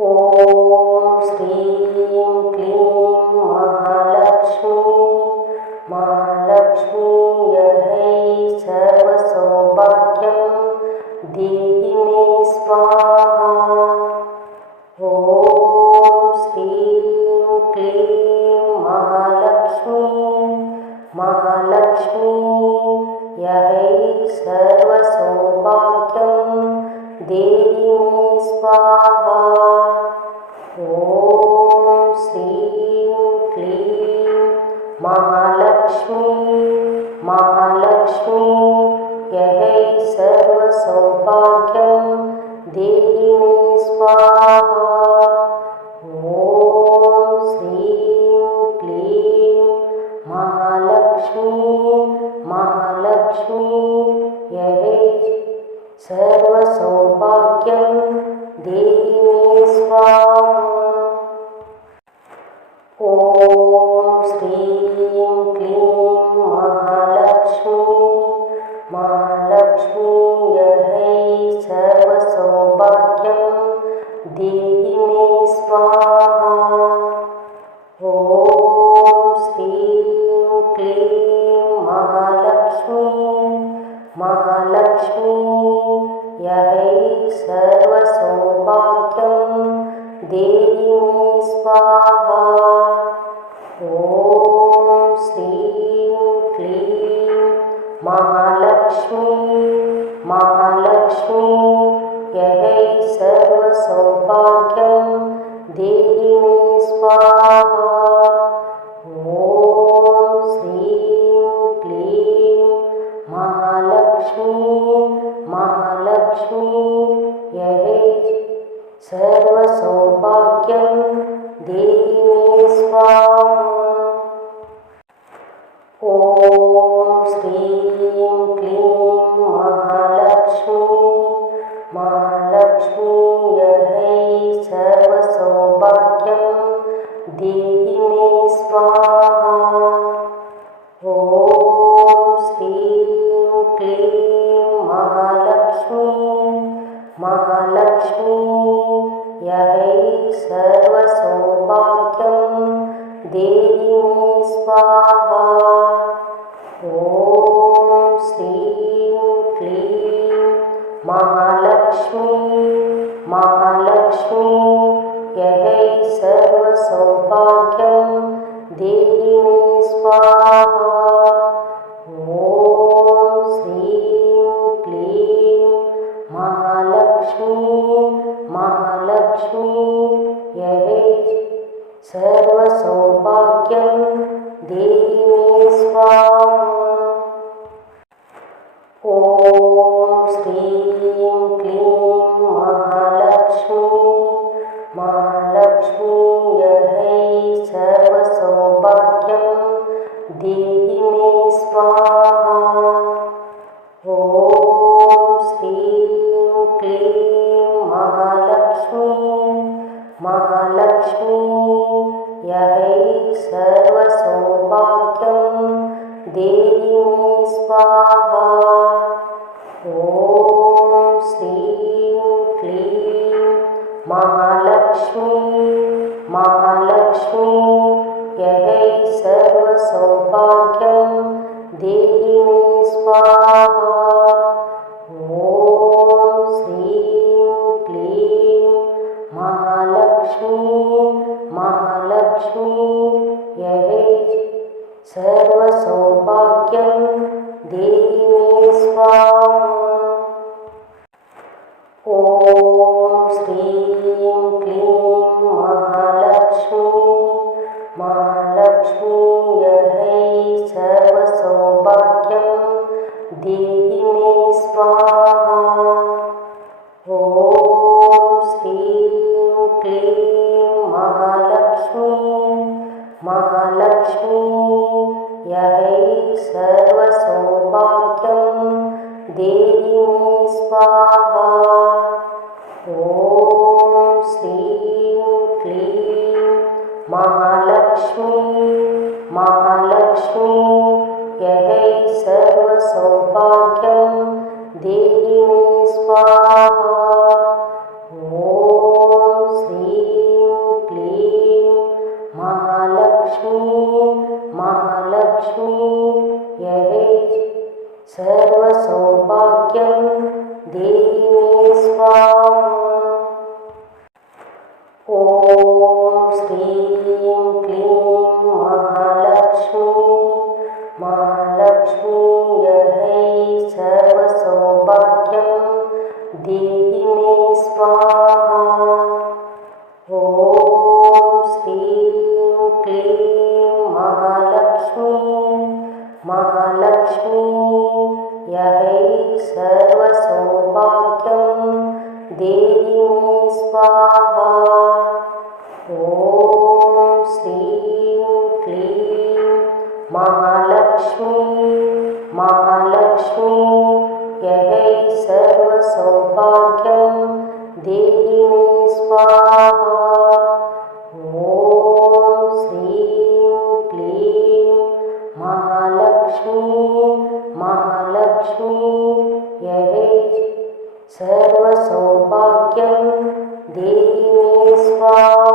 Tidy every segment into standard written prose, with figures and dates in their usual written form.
ॐ श्रीं क्लीं महालक्ष्म्यै सर्वसौभाग्यं देहि मे स्वाहा। ॐ श्रीं क्लीं महालक्ष्म्यै सर्वसौभाग्यं देहि मे स्वाहा। ॐ श्रीं क्लीं महालक्ष्म्यै सर्वसौभाग्यं देहि मे स्वाहा। ॐ श्रीं क्लीं महालक्ष्म्यै सर्वसौभाग्यं देहि मे स्वाहा। ॐ श्रीं क्लीं महालक्ष्म्यै सर्वसौभाग्यं देहि मे स्वाहा। ॐ श्रीं क्लीं महालक्ष्म्यै सर्वसौभाग्यं देहि मे स्वाहा। ॐ श्रीं क्लीं महालक्ष्म्यै सर्वसौभाग्यं देहि मे स्वाहा। ॐ श्रीं क्लीं महालक्ष्म्यै सर्वसौभाग्यं देहि मे स्वाहा। ॐ श्रीं क्लीं महालक्ष्म्यै सर्वसौभाग्यं देहि मे स्वाहा। ॐ श्रीं क्लीं महालक्ष्म्यै सर्वसौभाग्यं देहि मे स्वाहा। ॐ श्रीं क्लीं महालक्ष्म्यै सर्वसौभाग्यं देहि मे स्वाहा। ॐ श्रीं क्लीं महालक्ष्म्यै सर्वसौभाग्यं देहि मे स्वाहा। ॐ श्रीं क्लीं महालक्ष्म्यै सर्वसौभाग्यं देहि मे स्वाहा। ॐ श्रीं क्लीं महालक्ष्म्यै सर्वसौभाग्यं देहि मे स्वाहा। ॐ श्रीं क्लीं महालक्ष्म्यै सर्वसौभाग्यं देहि मे स्वाहा। ॐ श्रीं क्लीं महालक्ष्म्यै सर्वसौभाग्यं देहि मे स्वाहा। ॐ श्रीं क्लीं महालक्ष्म्यै सर्वसौभाग्यं देहि मे स्वाहा। ॐ श्रीं क्लीं महालक्ष्म्यै सर्वसौभाग्यं देहि मे स्वाहा। ॐ श्रीं क्लीं महालक्ष्म्यै सर्वसौभाग्यं देहि मे स्वाहा। ॐ श्री स्वाहा। ॐ श्रीं क्लीं महालक्ष्मी महालक्ष्मी यहै सर्वसौभाग्यं देहि मे स्वाहा। ॐ श्रीं क्लीं महालक्ष्मी महालक्ष्मी यहै सर्वसौभाग्यं देहि मे स्वाहा।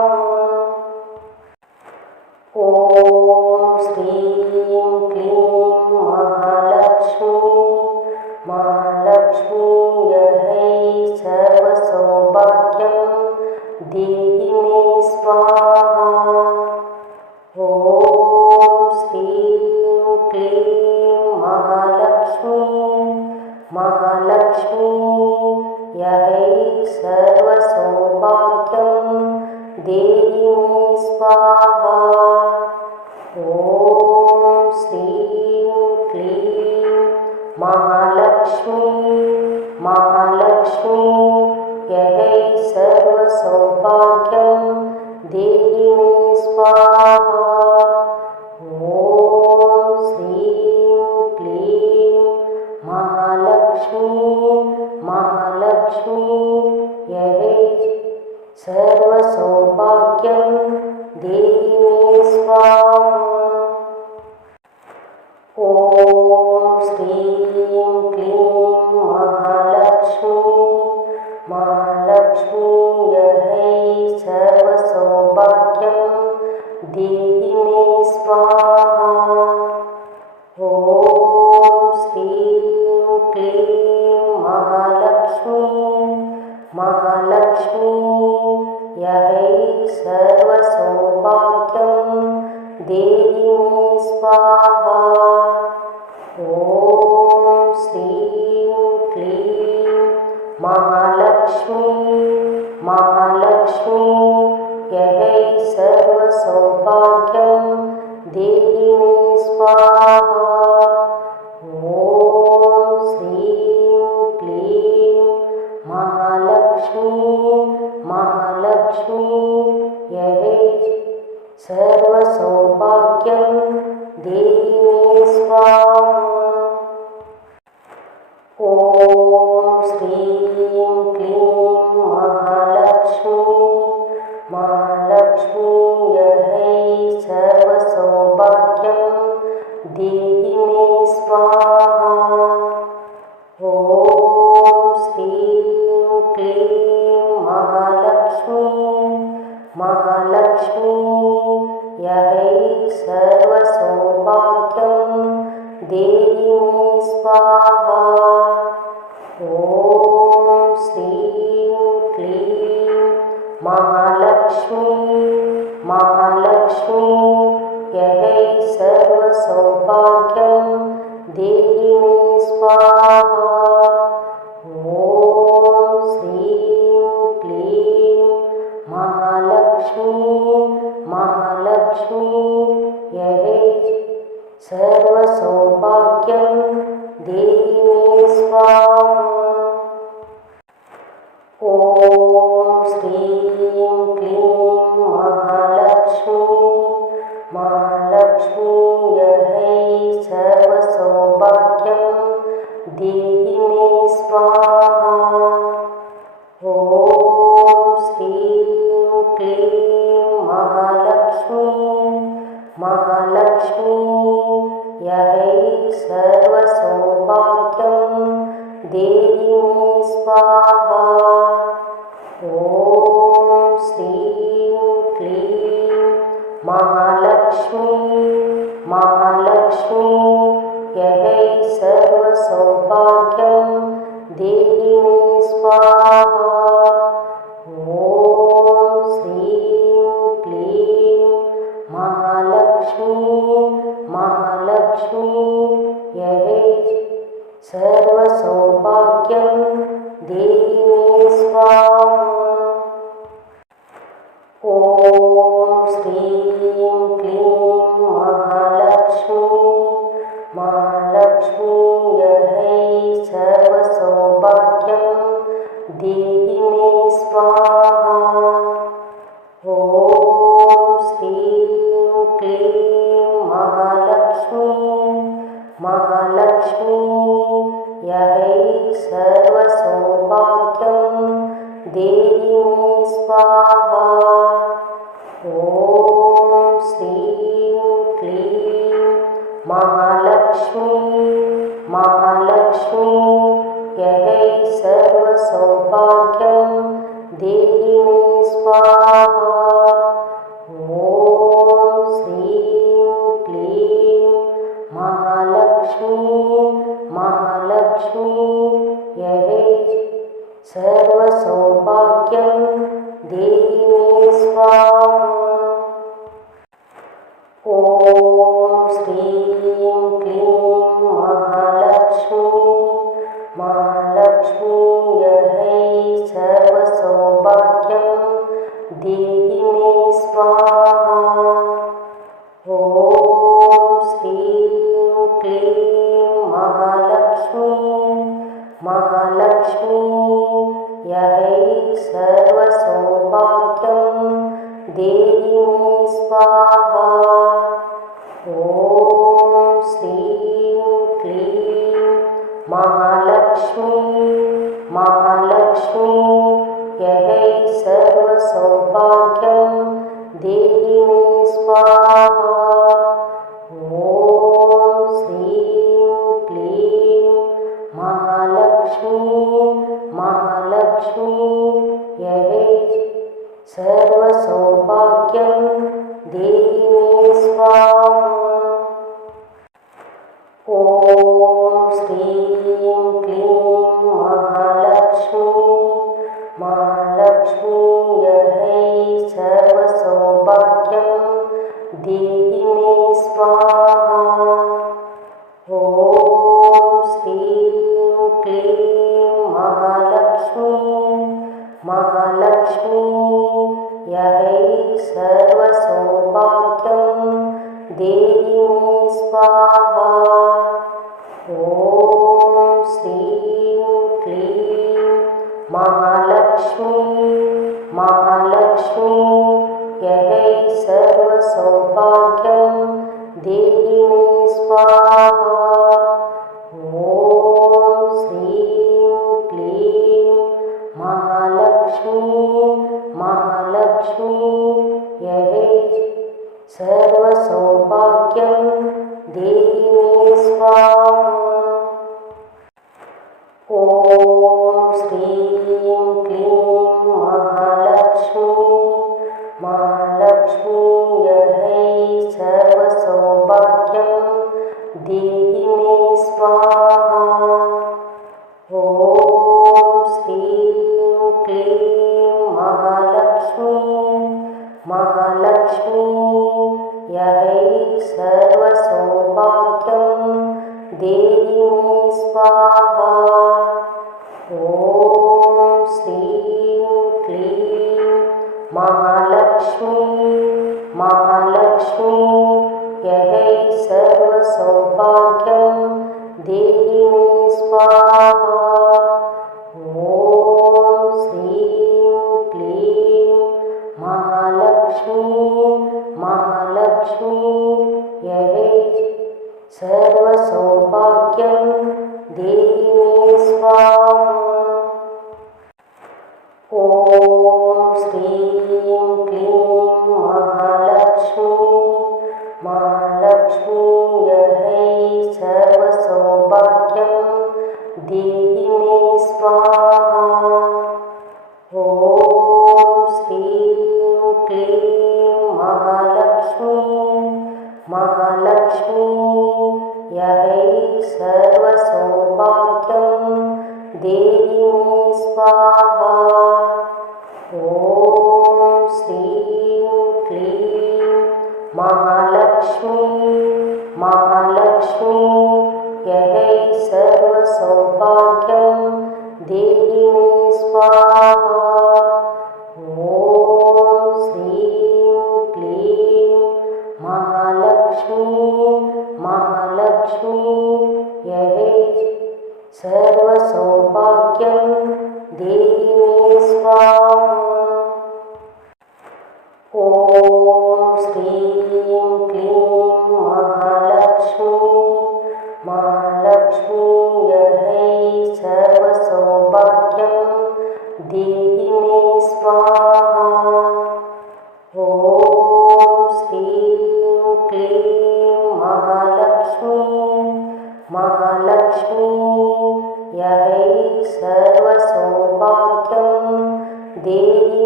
ॐ श्रीं क्लीं महालक्ष्मी महालक्ष्मी यहै सर्वसौभाग्यं देहि मे स्वाहा। ॐ श्रीं क्लीं महालक्ष्मी महालक्ष्मी यहै सर्वसौभाग्यं देहि मे स्वाहा। ॐ श्रीं क्लीं महालक्ष्मी महालक्ष्मी यहै सर्वसौभाग्यं देहि मे स्वाहा। ॐ श्रीं क्लीं महालक्ष्मी महालक्ष्मी यहै सर्वसौभाग्यं देहि मे स्वाहा। ॐ श्रीं क्लीं महालक्ष्मी महालक्ष्मी यहै सर्वसौभाग्यं देहि मे स्वाहा। ॐ श्रीं क्लीं महालक्ष्मी महालक्ष्मी यहै सर्वसौभाग्यं देहि मे स्वाहा। ॐ श्रीं क्लीं महालक्ष्मी महालक्ष्मी यहै सर्वसौभाग्यं देहि मे स्वाहा। ॐ श्रीं क्लीं महालक्ष्मी महालक्ष्मी यहै सर्वसौभाग्यं देहि मे स्वाहा। ॐ श्रीं क्लीं महालक्ष्मी महालक्ष्मी यहै सर्वसौभाग्यं देहि मे स्वाहा। ॐ श्रीं क्लीं महालक्ष्मी महालक्ष्मी यहै सर्वसौभाग्यं देहि मे स्वाहा। ॐ श्रीं क्लीं महालक्ष्मी महालक्ष्मी यहै सर्वसौभाग्यं देहि मे स्वाहा। ॐ श्रीं क्लीं महालक्ष्मी महालक्ष्मी यहै सर्वसौभाग्यं देहि मे स्वाहा। ॐ श्रीं क्लीं महालक्ष्मी महालक्ष्मी यहै सर्वसौभाग्यं देहि स्वाहा। ॐ श्रीं क्लीं महालक्ष्मी महालक्ष्मी यहै सर्वसौभाग्यं देहि मे स्वाहा। ॐ श्रीं क्लीं महालक्ष्मी महालक्ष्मी यहै सर्वसौभाग्यं देहि मे स्वाहा। ॐ श्रीं क्लीं महालक्ष्मी महालक्ष्मी यहै सर्वसौभाग्यं देहि मे स्वाहा। ॐ श्रीं क्लीं महालक्ष्मी महालक्ष्मी यहै सर्वसौभाग्यं देहि मे स्वाहा। ॐ श्रीं क्लीं महालक्ष्मी महालक्ष्मी यहै सर्वसौभाग्यं देहि मे स्वाहा। ॐ श्रीं क्लीं महालक्ष्मी महालक्ष्मी यहै सर्वसौभाग्यं देहि मे स्वाहा। ॐ श्रीं क्लीं महालक्ष्मी महालक्ष्मी यहै सर्वसौभाग्यं देहि मे स्वाहा। ॐ श्रीं क्लीं महालक्ष्मी महालक्ष्मी यहै सर्वसौभाग्यं देहि मे स्वाहा। ॐ श्रीं क्लीं महालक्ष्मी महालक्ष्मी यहै सर्वसौभाग्यं देहि मे स्वाहा। ॐ श्रीं क्लीं महालक्ष्मी महालक्ष्मी यहै सर्वसौभाग्यं देहि मे स्वाहा। ॐ श्रीं क्लीं महालक्ष्मी महालक्ष्मी यहै सर्वसौभाग्यं देहि मे स्वाहा। ॐ श्रीं क्लीं महालक्ष्मी महालक्ष्मी यहै सर्वसौभाग्यं देहि मे स्वाहा। ॐ श्रीं क्लीं महालक्ष्मी महालक्ष्मी यहै सर्वसौभाग्यं देहि मे स्वाहा। ॐ श्रीं क्लीं महालक्ष्मी महालक्ष्मी यहै सर्वसौभाग्यं देहि मे स्वाहा। ॐ श्रीं क्लीं महालक्ष्मी महालक्ष्मी यहै सर्वसौभाग्यं देहि मे स्वाहा। ॐ श्रीं क्लीं महालक्ष्मी महालक्ष्मी यहै सर्वसौभाग्यं देहि मे स्वाहा। ॐ श्रीं क्लीं महालक्ष्मी महालक्ष्मी यहै सर्वसौभाग्यं देहि मे स्वाहा। ॐ श्रीं क्लीं महालक्ष्मी महालक्ष्मी यहै सर्वसौभाग्यं देहि मे स्वाहा। ॐ श्रीं क्लीं महालक्ष्मी महालक्ष्मी यहै सर्वसौभाग्यं देहि मे स्वाहा।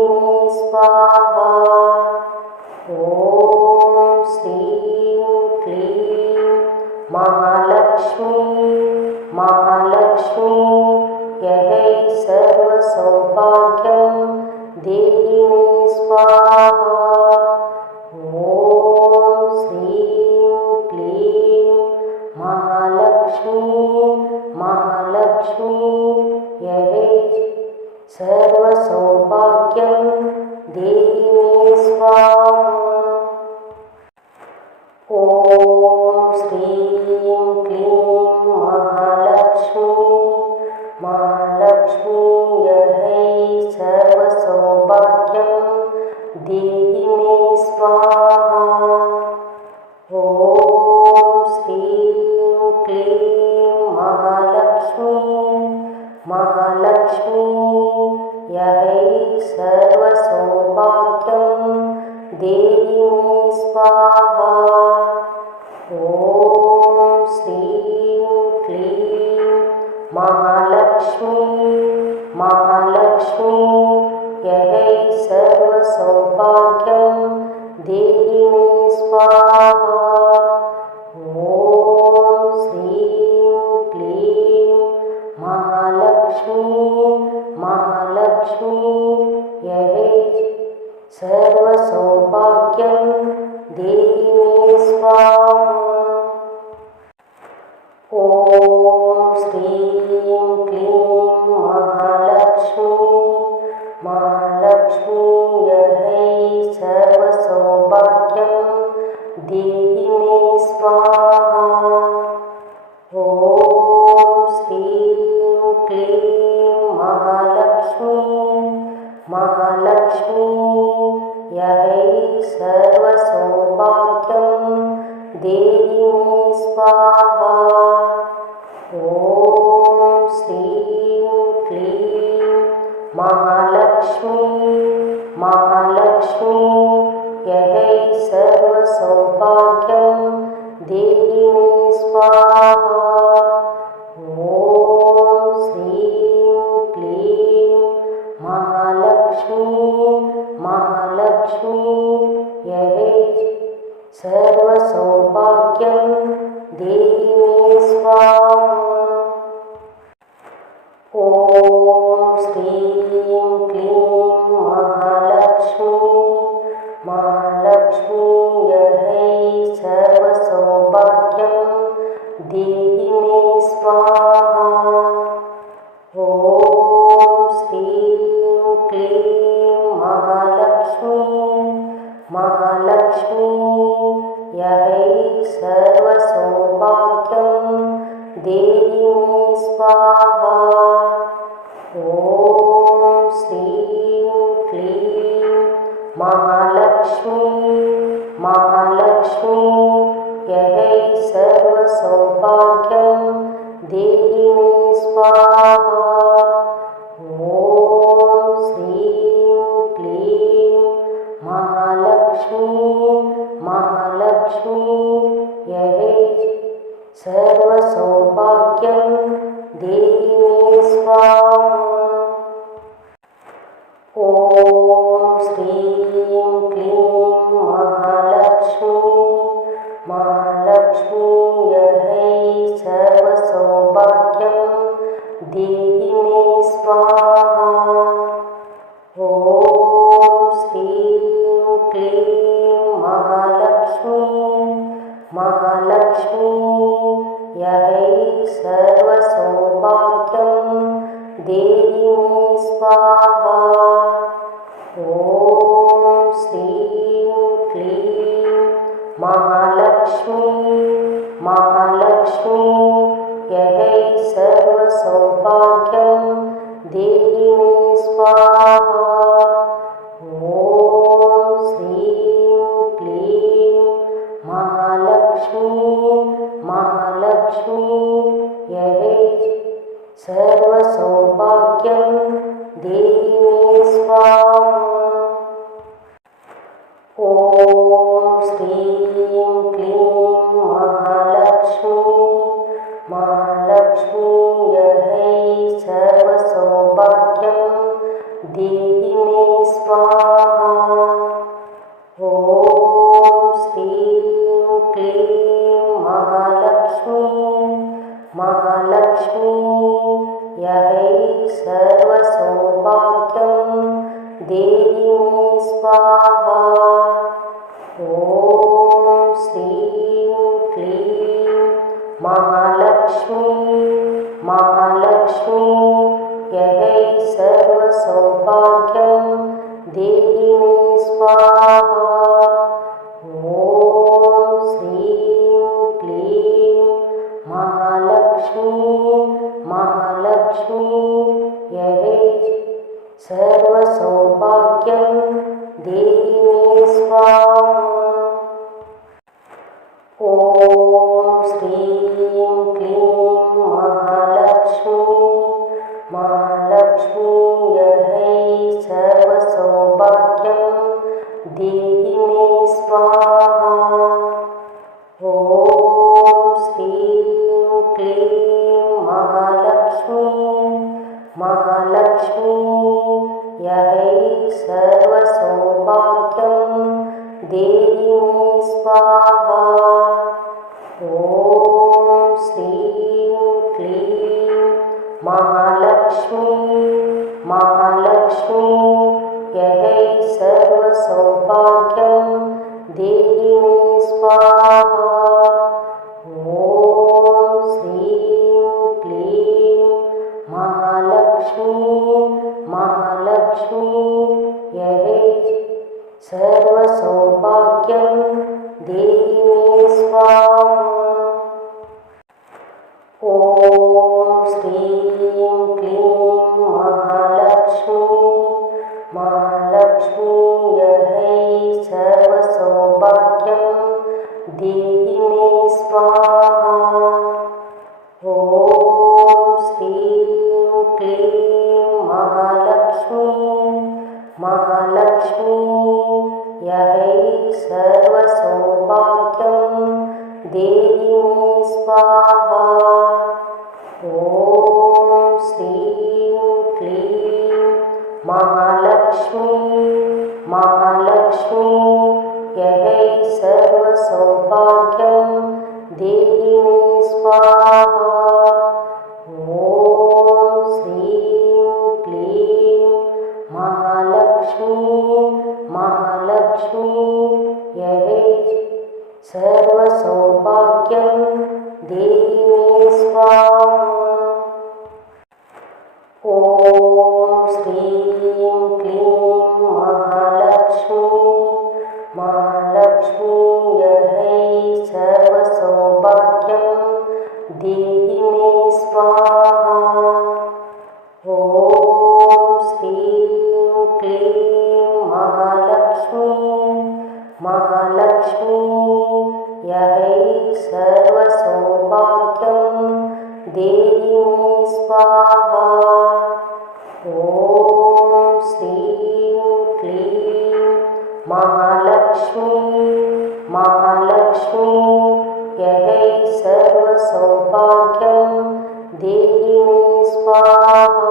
मे स्वाहा। ॐ श्रीं क्लीं महालक्ष्मी यै सर्वसौभाग्यं देहि मे स्वाहा। ॐ श्रीं क्लीं महालक्ष्मी यै सर्वसौभाग्यं देहि मे स्वाहा। ॐ श्रीं क्लीं महालक्ष्मी यै सर्वसौभाग्यं देहि मे स्वाहा। ॐ श्रीं क्लीं महालक्ष्मी यै सर्वसौभाग्यं देहि मे स्वाहा। ॐ श्रीं क्लीं महालक्ष्मी यै सर्वसौभाग्यं देहि मे स्वाहा। ॐ श्रीं क्लीं महालक्ष्मी यै सर्वसौभाग्यं देहि मे स्वाहा। ॐ श्रीं क्लीं महालक्ष्मी यै सर्वसौभाग्यं देहि मे स्वाहा। ॐ श्रीं क्लीं महालक्ष्मी यै सर्वसौभाग्यं देहि मे स्वाहा। ॐ श्रीं क्लीं महालक्ष्मी यै सर्वसौभाग्यं देहि मे स्वाहा। ॐ श्रीं क्लीं महालक्ष्मी यै सर्वसौभाग्यं देहि मे स्वाहा। ॐ श्रीं क्लीं महालक्ष्मी यै सर्वसौभाग्यं देहि मे स्वाहा। ॐ श्रीं क्लीं महालक्ष्मी यै सर्वसौभाग्यं देहि मे स्वाहा। ॐ श्रीं क्लीं महालक्ष्मी यै सर्वसौभाग्यं देहि मे स्वाहा। ॐ श्रीं क्लीं महालक्ष्मी यै सर्वसौभाग्यं देहि मे स्वाहा। ॐ श्रीं क्लीं महालक्ष्मी यै सर्वसौभाग्यं देहि मे स्वाहा। ॐ श्रीं क्लीं महालक्ष्मी यै सर्वसौभाग्यं देहि मे स्वाहा। ॐ श्रीं क्लीं महालक्ष्मी यै सर्वसौभाग्यं देहि मे स्वाहा। ॐ श्रीं क्लीं महालक्ष्मी यै सर्वसौभाग्यं देहि मे स्वाहा। ॐ श्रीं क्लीं महालक्ष्मी यै सर्वसौभाग्यं देहि मे स्वाहा। स्वाहा। ॐ श्रीं क्लीं महालक्ष्मी यै सर्वसौभाग्यं देहि मे स्वाहा। ॐ श्रीं क्लीं महालक्ष्मी यै सर्वसौभाग्यं देहि मे स्वाहा। ॐ श्रीं क्लीं महालक्ष्मी यै सर्वसौभाग्यं देहि मे स्वाहा। ॐ श्रीं क्लीं महालक्ष्मी यै सर्वसौभाग्यं देहि मे स्वाहा। ॐ श्रीं क्लीं महालक्ष्मी यै सर्वसौभाग्यं देहि मे स्वाहा। ॐ श्रीं क्लीं महालक्ष्मी यै सर्वसौभाग्यं देहि मे स्वाहा। ॐ श्रीं क्लीं महालक्ष्मी यै सर्वसौभाग्यं देहि मे स्वाहा। ॐ श्रीं क्लीं महालक्ष्मी यै सर्वसौभाग्यं देहि मे स्वाहा। ॐ श्रीं क्लीं महालक्ष्मी यै सर्वसौभाग्यं देहि मे स्वाहा। ॐ श्रीं क्लीं महालक्ष्मी यै सर्वसौभाग्यं देहि मे स्वाहा। ॐ श्रीं क्लीं महालक्ष्मी यै सर्वसौभाग्यं देहि मे स्वाहा। ॐ श्रीं क्लीं महालक्ष्मी यै सर्वसौभाग्यं देहि मे स्वाहा। ॐ श्रीं क्लीं महालक्ष्मी यै सर्वसौभाग्यं देहि मे स्वाहा। ॐ श्रीं क्लीं महालक्ष्मी यै सर्वसौभाग्यं देहि मे स्वाहा।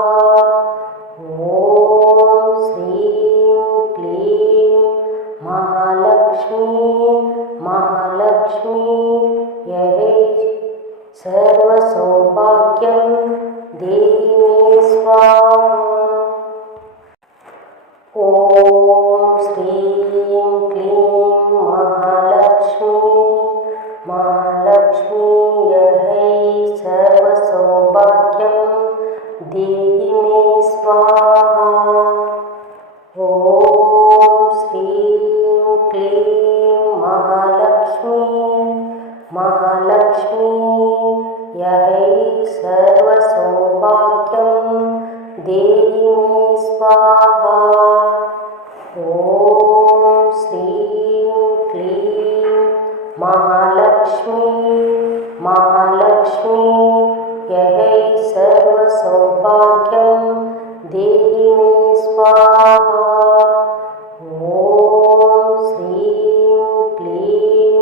ॐ श्रीं क्लीं महालक्ष्मी यै सर्वसौभाग्यं देहि मे स्वाहा। ॐ श्रीं क्लीं महालक्ष्मी यै सर्वसौभाग्यं देहि मे स्वाहा। ॐ श्रीं क्लीं महालक्ष्मी यै सर्वसौभाग्यं देहि मे स्वाहा। ॐ श्रीं क्लीं महालक्ष्मी यै सर्वसौभाग्यं देहि मे स्वाहा। ॐ श्रीं क्लीं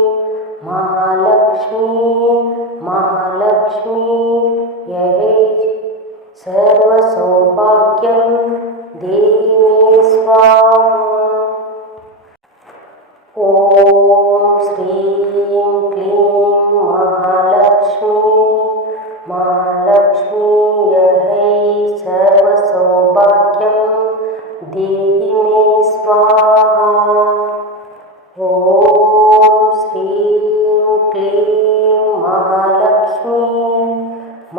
महालक्ष्मी यै सर्वसौभाग्यं देहि मे स्वाहा। ॐ श्रीं क्लीं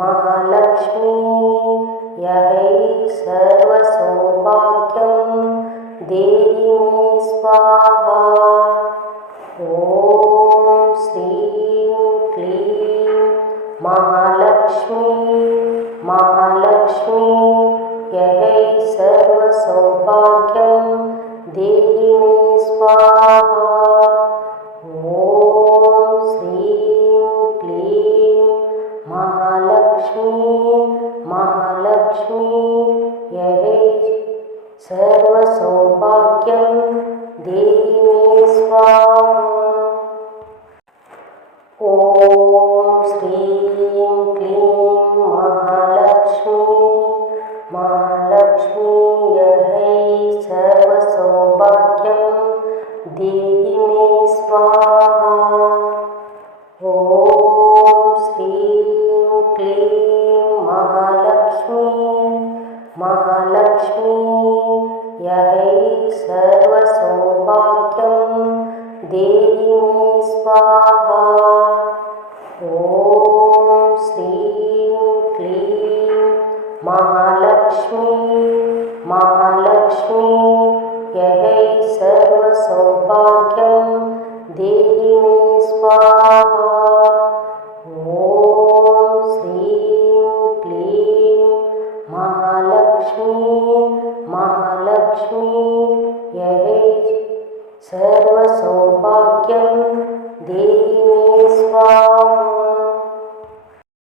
महालक्ष्मी यै सर्वसौभाग्यं देहि मे स्वाहा। ॐ श्रीं क्लीं महालक्ष्मी यै सर्वसौभाग्यं देहि मे स्वाहा। ॐ श्रीं क्लीं महालक्ष्मी यै सर्वसौभाग्यं देहि मे स्वाहा। ॐ श्रीं क्लीं महालक्ष्मी यै सर्वसौभाग्यं देहि मे स्वाहा। ॐ श्रीं क्लीं महालक्ष्मी यै सर्वसौभाग्यं देहि मे स्वाहा। ॐ श्रीं क्लीं महालक्ष्मी यै सर्वसौभाग्यं देहि मे स्वाहा। ॐ श्रीं क्लीं महालक्ष्मी यै सर्वसौभाग्यं देहि मे स्वाहा।